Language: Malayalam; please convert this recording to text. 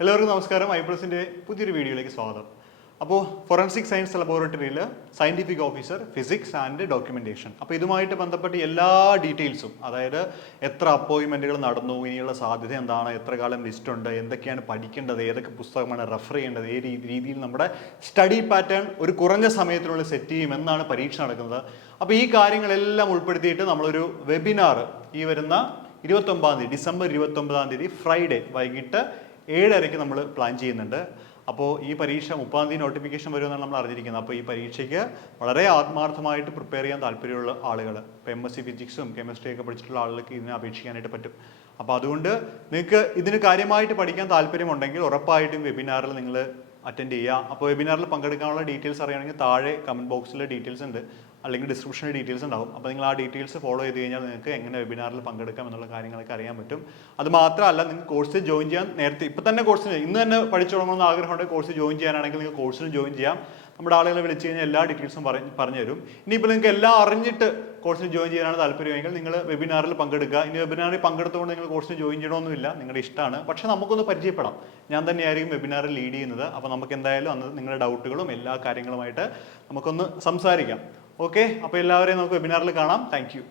എല്ലാവർക്കും നമസ്കാരം. ഐപ്ലസിൻ്റെ പുതിയൊരു വീഡിയോയിലേക്ക് സ്വാഗതം. അപ്പോൾ ഫോറൻസിക് സയൻസ് ലബോറട്ടറിയിൽ scientific officer, physics and documentation. അപ്പോൾ ഇതുമായിട്ട് ബന്ധപ്പെട്ട എല്ലാ ഡീറ്റെയിൽസും, അതായത് എത്ര അപ്പോയിൻമെൻറ്റുകൾ നടന്നു, ഇനിയുള്ള സാധ്യത എന്താണ്, എത്ര കാലം ലിസ്റ്റ് ഉണ്ട്, എന്തൊക്കെയാണ് പഠിക്കേണ്ടത്, ഏതൊക്കെ പുസ്തകമാണ് റെഫർ ചെയ്യേണ്ടത്, ഏത് രീതിയിൽ നമ്മുടെ സ്റ്റഡി പാറ്റേൺ ഒരു കുറഞ്ഞ സമയത്തിനുള്ളിൽ സെറ്റ് ചെയ്യും എന്നാണ് പരീക്ഷ നടക്കുന്നത്. അപ്പോൾ ഈ കാര്യങ്ങളെല്ലാം ഉൾപ്പെടുത്തിയിട്ട് നമ്മളൊരു വെബിനാർ ഈ വരുന്ന 29 തീയതി, ഡിസംബർ 29 ഫ്രൈഡേ വൈകിട്ട് 7:30 നമ്മൾ പ്ലാൻ ചെയ്യുന്നുണ്ട്. അപ്പോൾ ഈ പരീക്ഷ 30 തീയതി നോട്ടിഫിക്കേഷൻ വരുമെന്നാണ് നമ്മൾ അറിഞ്ഞിരിക്കുന്നത്. അപ്പോൾ ഈ പരീക്ഷയ്ക്ക് വളരെ ആത്മാർത്ഥമായിട്ട് പ്രിപ്പയർ ചെയ്യാൻ താല്പര്യമുള്ള ആളുകൾ, ഇപ്പോൾ MSc ഫിസിക്സും കെമിസ്ട്രിയൊക്കെ പഠിച്ചിട്ടുള്ള ആളുകൾക്ക് ഇതിനെ അപേക്ഷിക്കാനായിട്ട് പറ്റും. അപ്പോൾ അതുകൊണ്ട് നിങ്ങൾക്ക് ഇതിന് കാര്യമായിട്ട് പഠിക്കാൻ താല്പര്യമുണ്ടെങ്കിൽ ഉറപ്പായിട്ടും വെബിനാറിൽ നിങ്ങൾ അറ്റൻഡ് ചെയ്യുക. അപ്പോൾ വെബിനാറിൽ പങ്കെടുക്കാനുള്ള ഡീറ്റെയിൽസ് അറിയണമെങ്കിൽ താഴെ കമൻറ്റ് ബോക്സിൽ ഡീറ്റെയിൽസ് ഉണ്ട്, അല്ലെങ്കിൽ ഡിസ്ക്രിപ്ഷനിൽ ഡീറ്റെയിൽസ് ഉണ്ടാവും. അപ്പോൾ നിങ്ങൾ ആ ഡീറ്റെയിൽസ് ഫോളോ ചെയ്ത് കഴിഞ്ഞാൽ നിങ്ങൾക്ക് എങ്ങനെ വെബിനാറിൽ പങ്കെടുക്കാം എന്നുള്ള കാര്യങ്ങളൊക്കെ അറിയാൻ പറ്റും. അത് മാത്രമല്ല, നിങ്ങൾക്ക് കോഴ്സിൽ ജോയിൻ ചെയ്യാൻ നേരത്തെ ഇപ്പം തന്നെ കോഴ്സിന് ഇന്ന് തന്നെ പഠിച്ചു തുടങ്ങണമെന്ന് ആഗ്രഹമുണ്ടെങ്കിൽ കോഴ്സ് ജോയിൻ ചെയ്യാനാണെങ്കിൽ നിങ്ങൾക്ക് കോഴ്സിന് ജോയിൻ ചെയ്യാം. നമ്മുടെ ആളുകളെ വിളിച്ച് കഴിഞ്ഞാൽ എല്ലാ ഡീറ്റെയിൽസും പറഞ്ഞു തരും. ഇനിയിപ്പോൾ നിങ്ങൾക്ക് എല്ലാം അറിഞ്ഞിട്ട് കോഴ്സിന് ജോയിൻ ചെയ്യാനാണ് താല്പര്യമെങ്കിൽ നിങ്ങൾ വെബിനാറിൽ പങ്കെടുക്കുക. ഇനി വെബിനാറിൽ പങ്കെടുത്തുകൊണ്ട് നിങ്ങൾ കോഴ്സിന് ജോയിൻ ചെയ്യണമെന്നില്ല, നിങ്ങളുടെ ഇഷ്ടമാണ്. പക്ഷേ നമുക്കൊന്ന് പരിചയപ്പെടാം. ഞാൻ തന്നെയായിരിക്കും വെബിനാറിൽ ലീഡ് ചെയ്യുന്നത്. അപ്പോൾ നമുക്ക് എന്തായാലും അന്ന് നിങ്ങളുടെ ഡൗട്ടുകളും എല്ലാ കാര്യങ്ങളുമായിട്ട് നമുക്കൊന്ന് സംസാരിക്കാം. ഓക്കെ, അപ്പോൾ എല്ലാവരെയും നമുക്ക് വെബിനാറിൽ കാണാം. Thank you.